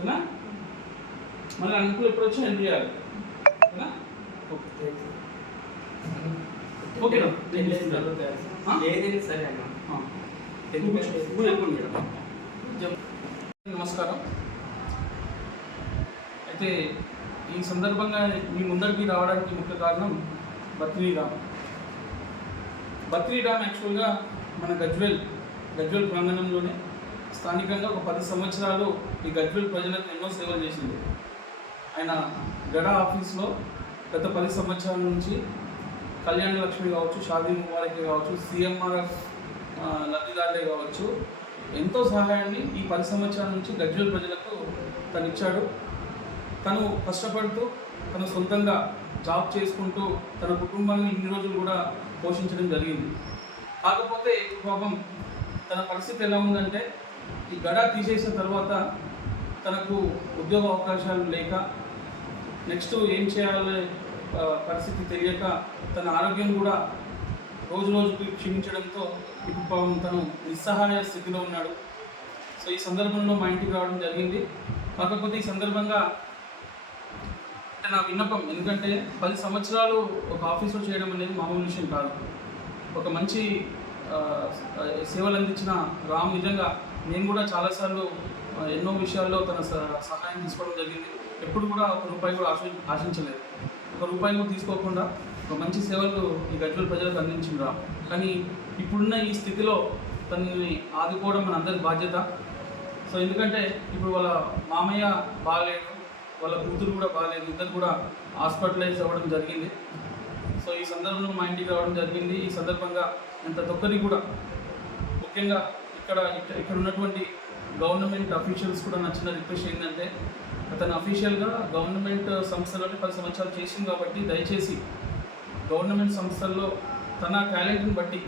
ఓకేనా? మళ్ళీ అనుకూల ఎప్పుడు వచ్చి ఎండ్ చేయాలి. ఓకేనా? ఓకేనా? ఏదైనా సరే అన్న. నమస్కారం. అయితే ఈ సందర్భంగా మీ ముందరికి రావడానికి ముఖ్య కారణం బత్రీరామ్. బత్రీరామ్ యాక్చువల్గా మన గజ్వేల్ ప్రాంగణంలోనే స్థానికంగా ఒక 10 సంవత్సరాలు ఈ గజ్వేల్ ప్రజలకు ఎన్నో సేవలు చేసింది. ఆయన గడా ఆఫీస్లో గత 10 సంవత్సరాల నుంచి కళ్యాణ లక్ష్మి కావచ్చు, షాదీ ముబారకే కావచ్చు, CMRF లబ్ధిదారులే కావచ్చు, ఎంతో సహాయాన్ని ఈ 10 సంవత్సరాల నుంచి గజ్వేల్ ప్రజలకు తను ఇచ్చాడు. తను కష్టపడుతూ తను సొంతంగా జాబ్ చేసుకుంటూ తన కుటుంబాన్ని ఇన్ని రోజులు కూడా పోషించడం జరిగింది. కాకపోతే పాపం తన పరిస్థితి ఎలా ఉందంటే, ఈ గడా తీసేసిన తర్వాత తనకు ఉద్యోగ అవకాశాలు లేక నెక్స్ట్ ఏం చేయాలనే పరిస్థితి తెలియక తన ఆరోగ్యం కూడా రోజు రోజుకి క్షీణించడంతో ఇప్పుడు పాపం తను నిస్సహాయ స్థితిలో ఉన్నాడు. సో ఈ సందర్భంలో మా ఇంటికి రావడం జరిగింది. కాకపోతే ఈ సందర్భంగా నా విన్నపం, ఎందుకంటే 10 సంవత్సరాలు ఒక ఆఫీసులో చేయడం అనేది మామూలు విషయం కాదు. ఒక మంచి సేవలు అందించిన రామ్ నిజంగా నేను కూడా చాలాసార్లు ఎన్నో విషయాల్లో తన సహాయం తీసుకోవడం జరిగింది. ఎప్పుడు కూడా ₹1 కూడా ఆశించలేదు. ₹1 కూడా తీసుకోకుండా ఒక మంచి సేవలు ఈ గజ్వేల్ ప్రజలకు అందించింది రామ్. కానీ ఇప్పుడున్న ఈ స్థితిలో తనని ఆదుకోవడం మన అందరి బాధ్యత. సో ఎందుకంటే ఇప్పుడు వాళ్ళ మామయ్య బాగాలేడు, వాళ్ళ కూతురు కూడా బాగాలేదు, ఇద్దరు కూడా హాస్పిటలైజ్ అవ్వడం జరిగింది. సో ఈ సందర్భంలో మా ఇంటికి రావడం జరిగింది. ఈ సందర్భంగా ప్రతి ఒక్కరికి కూడా ముఖ్యంగా ఇక్కడ ఉన్నటువంటి గవర్నమెంట్ అఫీషియల్స్ కూడా నచ్చిన రిక్వెస్ట్ ఏంటంటే, అతను అఫీషియల్గా గవర్నమెంట్ సంస్థలోనే 10 సంవత్సరాలు చేసింది కాబట్టి దయచేసి గవర్నమెంట్ సంస్థల్లో తన టాలెంట్ని బట్టి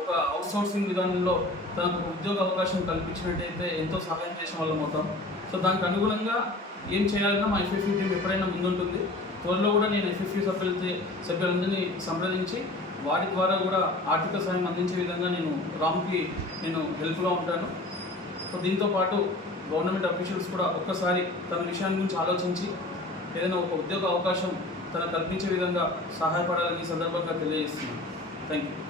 ఒక అవుట్సోర్సింగ్ విధానంలో తనకు ఉద్యోగ అవకాశం కల్పించినట్టయితే ఎంతో సహాయం చేసిన వాళ్ళం అవుతాం. సో దానికి అనుగుణంగా ఏం చేయాలన్నా మా FFU టీం ఎప్పుడైనా ముందుంటుంది. త్వరలో కూడా నేను FFU సభ్యులందరినీ సంప్రదించి వారి ద్వారా కూడా ఆర్థిక సహాయం అందించే విధంగా రామ్కి హెల్ప్గా ఉంటాను. సో దీంతోపాటు గవర్నమెంట్ అఫీషియల్స్ కూడా ఒక్కసారి తన విషయాన్ని గురించి ఆలోచించి ఏదైనా ఒక ఉద్యోగ అవకాశం తన కల్పించే విధంగా సహాయపడాలని ఈ సందర్భంగా తెలియజేస్తున్నాను. Thank you.